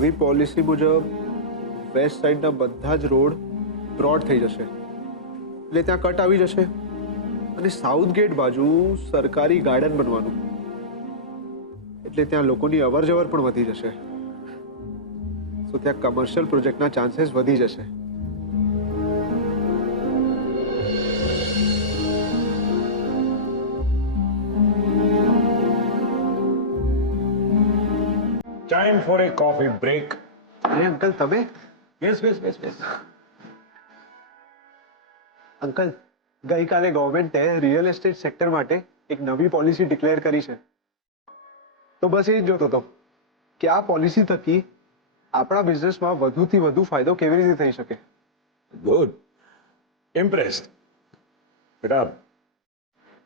નવી પોલિસી મુજબ વેસ્ટ સાઈડના બધા જ રોડ બ્રોડ થઈ જશે, એટલે ત્યાં કટ આવી જશે અને સાઉથ ગેટ બાજુ સરકારી ગાર્ડન બનવાનું, એટલે ત્યાં લોકોની અવર જવર પણ વધી જશે. તો ત્યાં કમર્શિયલ પ્રોજેક્ટના ચાન્સીસ વધી જશે. Time for a coffee break. અરે અંકલ, તમે? Yes. અંકલ, ગઈકાલે ગવર્મેન્ટે રિયલ એસ્ટેટ સેક્ટર માટે એક નવી પોલિસી ડિક્લેર કરી છે. તો બસ એ જ જોતો હતો કે આ પોલિસી થકી આપણા બિઝનેસમાં વધુથી વધુ ફાયદો કેવી રીતે થઈ શકે. Good. Impressed. બેટા,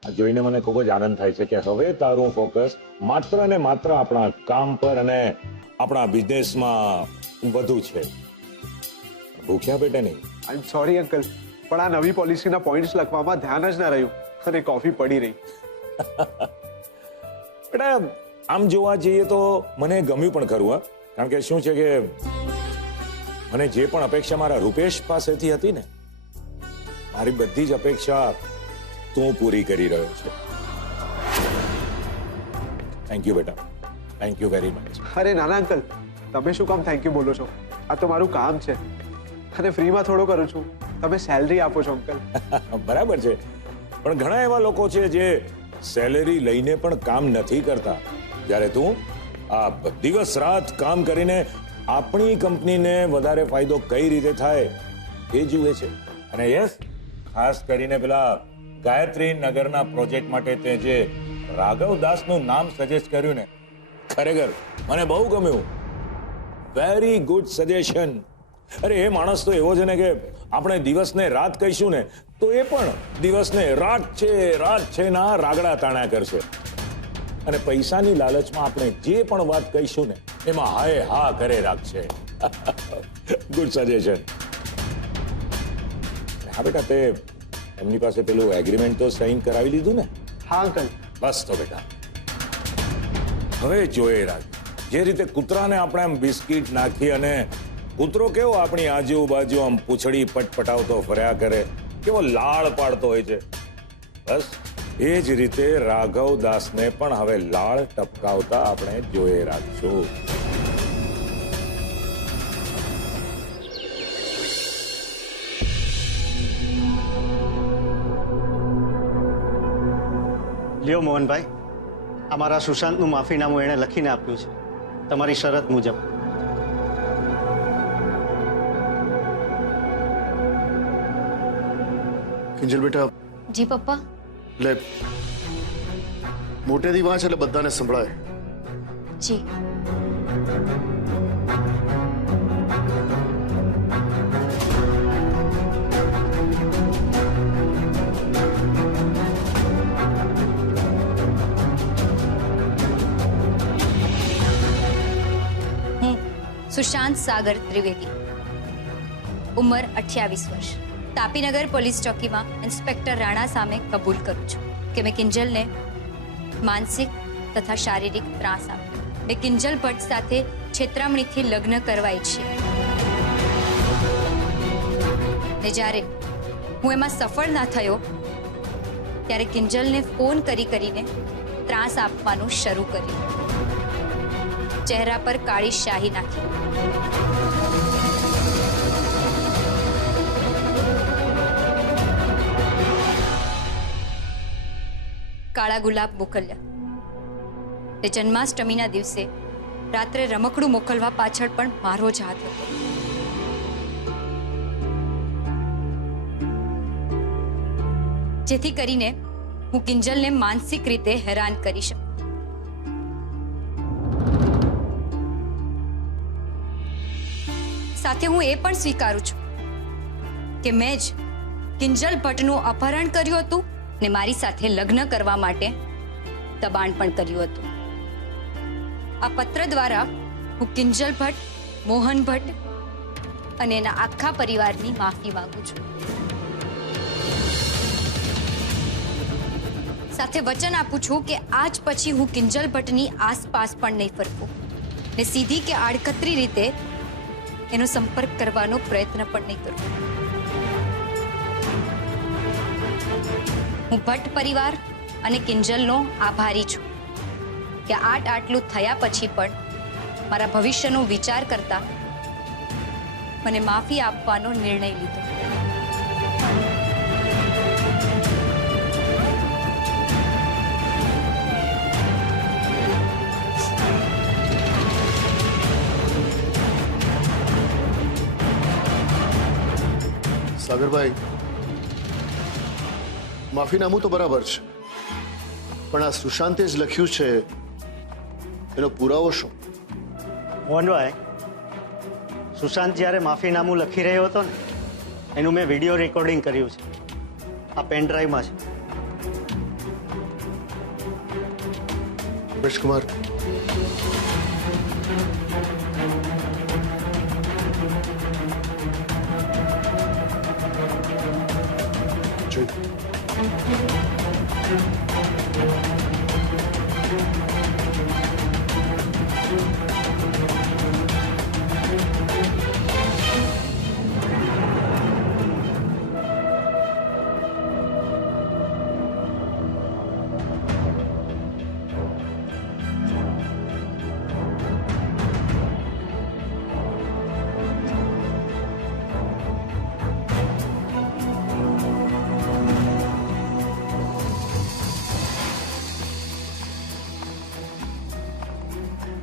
આ જોઈને મને ખૂબ જ આનંદ થાય છે કે હવે તારું ફોકસ માત્ર ને માત્ર આપણા કામ પર અને આપણા બિઝનેસમાં વધુ છે. ભૂખ્યા પેટે નહીં. આઈ એમ સોરી અંકલ, પણ આ નવી પોલિસીના પોઈન્ટ્સ લખવામાં ધ્યાન જ ના રહ્યું અને કોફી પડી રહી. બેટા, આમ જોવા જઈએ તો મને ગમ્યું પણ ખરું, હા. કારણ કે શું છે કે મને જે પણ અપેક્ષા મારા રૂપેશ પાસેથી હતી ને, મારી બધી જ અપેક્ષા તું પૂરી કરી રહ્યો છે. થેન્ક યુ બેટા, થેન્ક યુ વેરી મચ. અરે નાના અંકલ, તમે શું કામ થેન્ક યુ બોલો છો? આ તો મારું કામ છે અને ફ્રીમાં થોડો કરું છું. તમે સેલરી આપો છો અંકલ. બરાબર છે, પણ ઘણા એવા લોકો છે જે સેલેરી લઈને પણ કામ નથી કરતા, જ્યારે તું આ દિવસ રાત કામ કરીને આપણી કંપનીને વધારે ફાયદો કઈ રીતે થાય એ જુએ છે. અને યસ, ખાસ કરીને પેલા ગાયત્રી નગરના પ્રોજેક્ટ માટે તે જે રાઘવ દાસનું નામ સજેસ્ટ કર્યું ને, ખરેખર મને બહુ ગમ્યું. Very good suggestion. અરે એ માણસ તો એવો છે ને કે આપણે દિવસને રાત કહીશું ને તો એ પણ દિવસને રાત છે ના રાગડા તાણા કરશે. અને પૈસાની લાલચમાં આપણે જે પણ વાત કહીશું ને એમાં હાય હા કરે રાખશે. Good suggestion. હા બેટા, તે એમની પાસે પેલું એગ્રીમેન્ટ તો સાઈન કરાવી લીધું ને? હા અંકલ. બસ તો બેટા, હવે જોઈએ રાજ, જે રીતે કૂતરાને આપણે આમ બિસ્કિટ નાખી અને કૂતરો કેવો આપણી આજુબાજુ આમ પૂંછડી પટપટાવતો ફર્યા કરે, કેવો લાળ પાડતો હોય છે, બસ એ જ રીતે રાઘવ દાસને પણ હવે લાળ ટપકાવતા આપણે જોઈ રાખશું. લ્યો મોહનભાઈ, અમારા સુશાંતનું માફીનામું એણે લખીને આપ્યું છે તમારી શરત મુજબ. કિંજલ બેટા. જી પપ્પા. લે, મોટેથી વાંચ એટલે બધાને સંભળાય. જી. સુશાંત સાગર ત્રિવેદી, ઉંમર 28 વર્ષ, તાપીનગર પોલીસ ચોકીમાં ઇન્સ્પેક્ટર રાણા સામે કબૂલ કરું છું કે મેં કિંજલને માનસિક તથા શારીરિક ત્રાસ આપ્યો. મેં કિંજલ ભટ્ટ સાથે છેતરામણીથી લગ્ન કરવા ઈચ્છી ને જ્યારે હું એમાં સફળ ના થયો ત્યારે કિંજલને ફોન કરીને ત્રાસ આપવાનું શરૂ કર્યું. ચહેરા પર કાળી શાહી નાખી. કાળા ગુલાબ મોકલ્યા. તે જન્માષ્ટમીના દિવસે રાત્રે રમકડું મોકલવા પાછળ પણ મારો જ હાથ હતો. જેથી કરીને હું કિંજલને માનસિક રીતે હેરાન કરી શકું. સાથે હું એ પણ સ્વીકારું છું કે મેં જ કિંજલ ભટ્ટનું અપહરણ કર્યું હતું ને મારી સાથે લગ્ન કરવા માટે દબાણ પણ કર્યું હતું. આ પત્ર દ્વારા હું કિંજલ ભટ્ટ, મોહન ભટ્ટ અને એના આખા પરિવારની માફી માંગુ છું. સાથે વચન આપું છું કે આજ પછી હું કિંજલ ભટ્ટની આસપાસ પણ નહીં ફરકું. ને સીધી કે આડકતરી રીતે એનો સંપર્ક કરવાનો પ્રયત્ન પણ નહીં કરું. હું ભટ્ટ પરિવાર અને કિંજલનો આભારી છું કે આટલું થયા પછી પણ મારા ભવિષ્યનો વિચાર કરતા મને માફી આપવાનો નિર્ણય લીધો. સાગરભાઈ, માફીનામું તો બરાબર છે, પણ આ સુશાંતે જ લખ્યું છે એનો પુરાવો શું? મોહનભાઈ, સુશાંત જ્યારે માફીનામું લખી રહ્યો હતો ને એનું મેં વિડીયો રેકોર્ડિંગ કર્યું છે. આ પેન ડ્રાઈવમાં છે. રમેશકુમાર, જોઈ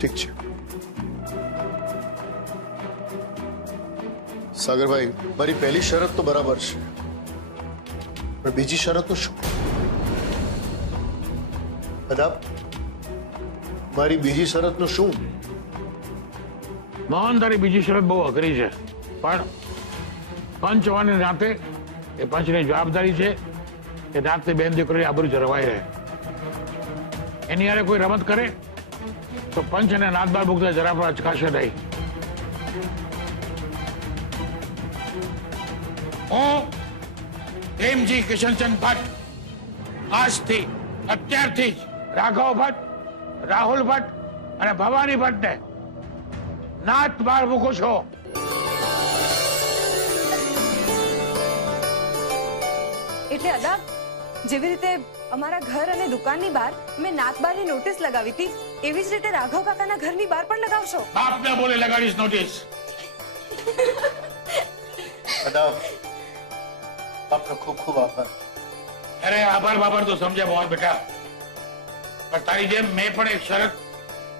ઠીક છે. સાગરભાઈ, મારી પહેલી શરત તો બરાબર છે, પણ બીજી શરત તો શું? અદાબ, મારી બીજી શરતનું શું? મોહન, તારી બીજી શરત બહુ અઘરી છે, પણ પંચ હોવાની નાતે એ પંચની જવાબદારી છે કે નાતની બેન દીકરીની આબરૂ જળવાઈ રહે. એની હારે કોઈ રમત કરે તો પંચ અને નાતબાર મુકતા જરા પણ અચકાશે નહીં. હું પ્રેમજી કિશનચંદ ભટ્ટ આજથી અત્યારથી જ રાઘવ ભટ્ટ, રાહુલ ભટ્ટ અને ભવાની ભટ્ટને નાત બાર મૂકું છું. એટલે અદા, જેવી રીતે અમારા ઘર અને દુકાનની બહાર મેં નાતબારની નોટિસ લગાવી હતી, એવી જ રીતે રાઘવ કાકાના ઘરની બહાર પણ લગાવશો? બાપને બોલે લગાડીશ નોટિસ. અદાબ, આપનો ખૂબ ખૂબ આભાર. અરે આભાર બાબર તો સમજ્યા મોહન બેટા, પણ તારી જેમ મેં પણ એક શરત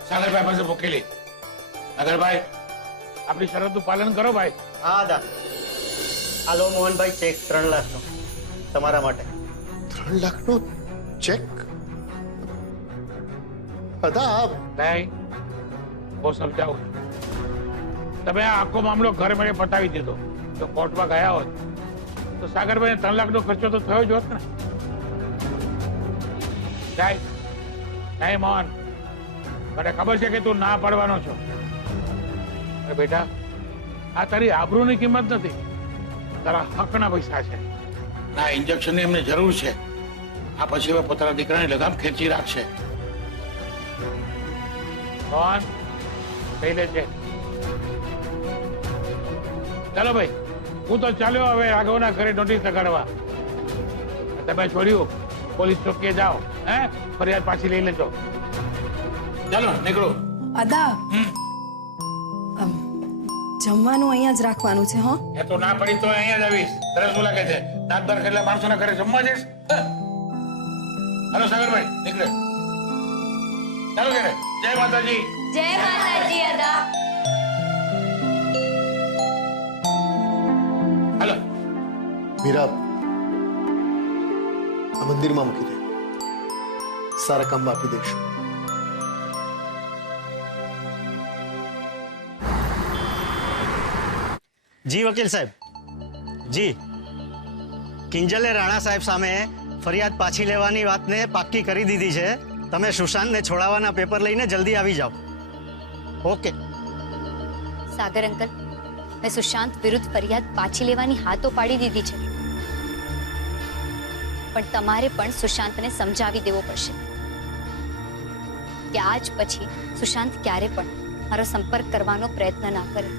સાગરભાઈ પાસે મૂકેલી. સાગરભાઈ, આપણી શરતનું પાલન કરો ભાઈ. હા અદાબ, હાલો મોહનભાઈ, ચેક 3 લાખનો તમારા માટે. 3 લાખનો ચેક? અદાબ, નહીં, બહુ સમજાવું છું. તમે આ આખો મામલો ઘર મેળે પતાવી દીધો તો કોર્ટમાં ગયા હોત તો સાગરભાઈ 3 લાખનો ખર્ચો તો થયો જ હોત ને. નહીં મોહન, મને ખબર છે કે તું ના પાડવાનો છો. અરે બેટા, આ તારી આબરૂની કિંમત નથી, તારા હકના પૈસા છે. ના ઇન્જેક્શનની એમને જરૂર છે. આ પછી હવે પોતાના દીકરાની લગામ ખેંચી રાખશે. મોહન, લઈ લેજે. ચાલો ભાઈ, હું તો ચાલ્યો હવે રાઘવના ઘરે નોટિસ લગાડવા. તમે છોડ્યું પોલીસ ચોકીએ જાઓ, ફરિયાદ પાછી લઈ લેજો. ચાલો નીકળો. અદા, જમવાનું અહીંયા જ રાખવાનું છે. હો, એ તો ના પડી તો અહીંયા જ આવીશ. તને શું લાગે છે નાતબાર કેટલા માણસોના ઘરે જમવા જઈશ? હાલો સાગરભાઈ, નીકળે. ચાલો ઘરે. જય માતાજી. જય માતાજી. અદા, હાલો. મીરા, આ મંદિરમાં મૂકી દે, સારા કામમાં આપી દઈશું. જી વકીલ સાહેબ, જી. કિંજલે રાણા સાહેબ સામે ફરિયાદ પાછી લેવાની વાતને પાક્કી કરી દીધી છે. તમે સુશાંતને છોડાવવાના પેપર લઈને જલ્દી આવી જાઓ. ઓકે. સાગર અંકલ, મેં સુશાંત વિરુદ્ધ ફરિયાદ પાછી લેવાની હા તો પાડી દીધી છે, પણ તમારે પણ સુશાંતને સમજાવી દેવો પડશે કે આજ પછી સુશાંત ક્યારે પણ મારો સંપર્ક કરવાનો પ્રયત્ન ના કરે.